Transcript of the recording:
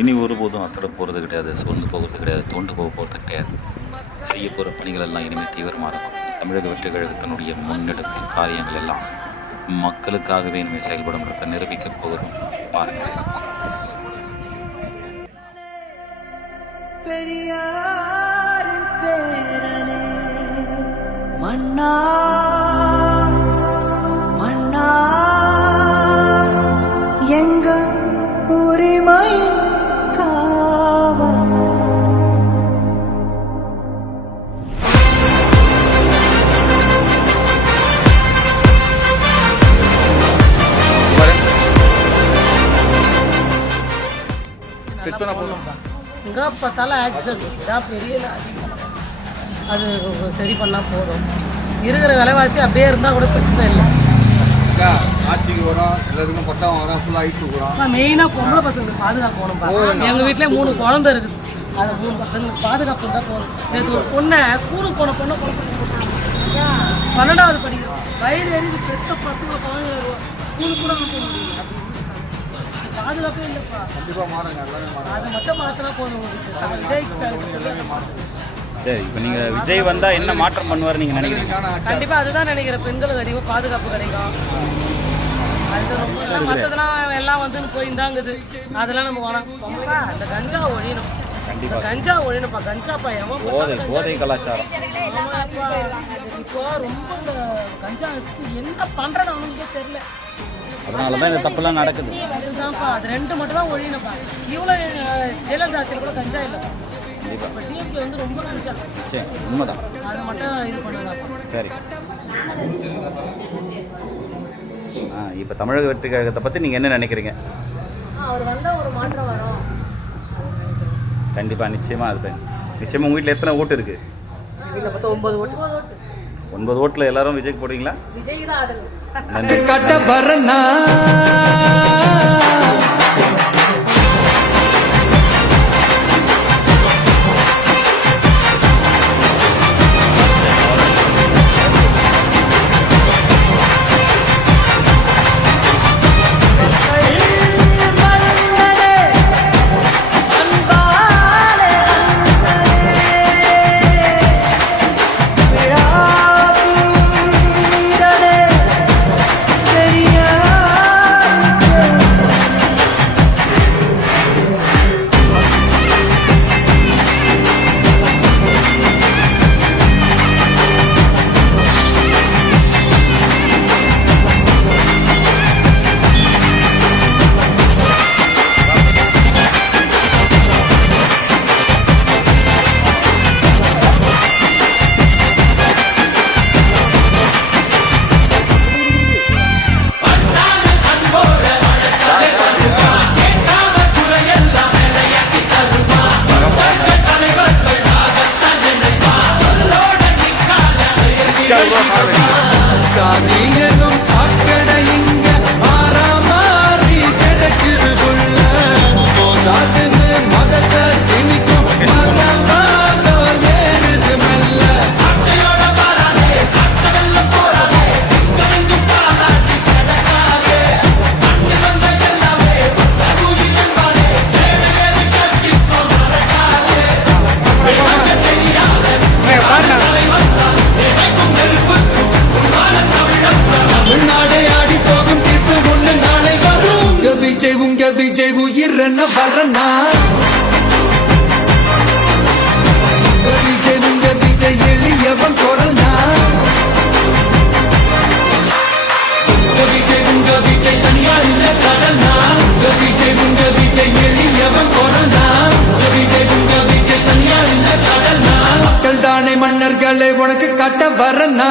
இனி ஒருபோதும் அசர போகிறது கிடையாது சோர்ந்து போகிறது கிடையாது தோண்டு போக போகிறது கிடையாது. செய்ய போகிற பணிகள் எல்லாம் இனிமேல் தீவிரமாக இருக்கும். தமிழக வெற்றி கழகத்தினுடைய முன்னெடுப்பு காரியங்கள் எல்லாம் மக்களுக்காகவே இனிமேல் செயல்படுங்கிறத நிரூபிக்க போகிறோம். பாருங்கள் பெரியாரின் பேரனே மன்னா ஃபிட் பண்ண எங்கே பார்த்தாலும் ஆக்சிடென்ட் இதான் பெரிய. அது சரி பண்ணால் போதும். இருக்கிற விலைவாசி அப்படியே இருந்தால் கூட பிரச்சனை இல்லை. ஆட்சிக்கு வரோம் எல்லாருக்கும் பட்டம் வாங்குறோம் ஃபுல்லாக ஆயிட்டு இருக்கிறோம். மெயினாக பொம்பளை பசங்களுக்கு பாதுகாக்கணும் எங்கள் வீட்டிலே மூணு குழந்தை இருக்குது. அது மூணு பசங்களுக்கு பாதுகாப்பு இருந்தால் போதும். நேற்று ஒரு பொண்ணை ஸ்கூலுக்கு போன பொண்ணை பன்னெண்டாவது படிக்கிறோம். வயிறு எரிஞ்சு பெத்த பசங்க குழந்தை ஸ்கூலுக்கு கூட அனுப்ப பாதுகாப்பே இல்லைப்பா. கண்டிப்பாக மாறுங்க எல்லாமே அதை மட்டும் மாற்றினா போதும் விஜய்க்கு சார் இப்போ நீங்கள் விஜய் வந்தால் என்ன மாற்றம் பண்ணுவார் நீங்கள் நினைக்கிறீங்க? இதுக்கான கண்டிப்பா அதுதான் நினைக்கிறேன். பெண்களுக்கு அதிகம் பாதுகாப்பு கிடைக்கும். அது ரொம்ப மற்றதெல்லாம் எல்லாம் வந்து போயிருந்தாங்குது அதெல்லாம் நம்ம வேணாம் அந்த கஞ்சா ஒழியணும். கண்டிப்பா. கஞ்சா ஒழியணும்ப்பா கஞ்சா பையன் போதை போதை கலாச்சாரம். இப்போ ரொம்ப இந்த கஞ்சா வச்சுட்டு என்ன பண்றேன்னு அவனுக்கே தெரியல. அதனால தான் இந்த தப்பெல்லாம் நடக்குது. அதுதான்ப்பா அது ரெண்டு மட்டும் தான் ஒழியணும்ப்பா இவ்வளோ ஜெயலலிதா ஆட்சியில் கூட கஞ்சா இல்லைப்பா டிஎம்கே வந்து ரொம்ப கஞ்சா. சரி உண்மைதான். அதை மட்டும் இது பண்ணுதாப்பா சரி. ஆ இப்போ தமிழக வெற்றி கழகத்தை பற்றி நீங்கள் என்ன நினைக்கிறீங்க? அவர் வந்தால் ஒரு மாற்றம் வரும். கண்டிப்பாக நிச்சயமாக அது நிச்சயமாக உங்கள் வீட்டில் எத்தனை ஓட்டு இருக்குது வீட்டில் பார்த்தா ஒன்பது ஓட்டு. ஒன்பது ஓட்டில் எல்லாரும் விஜய்க்கு போடுவீங்களா? விஜய் தான் கட்ட வரனா சாதியனும் உங்க விஜய் உயிர் வரனா உங்க விஜய் எளியவன் குரல்னா? உங்க விஜய் உங்க இல்ல கடல்னா உங்க விஜய் எளியவன் குரல்னா? உங்க விஜய் உங்க இல்ல கடல்னா? மக்கள் தானே மன்னர்களை உனக்கு கட்ட வரனா?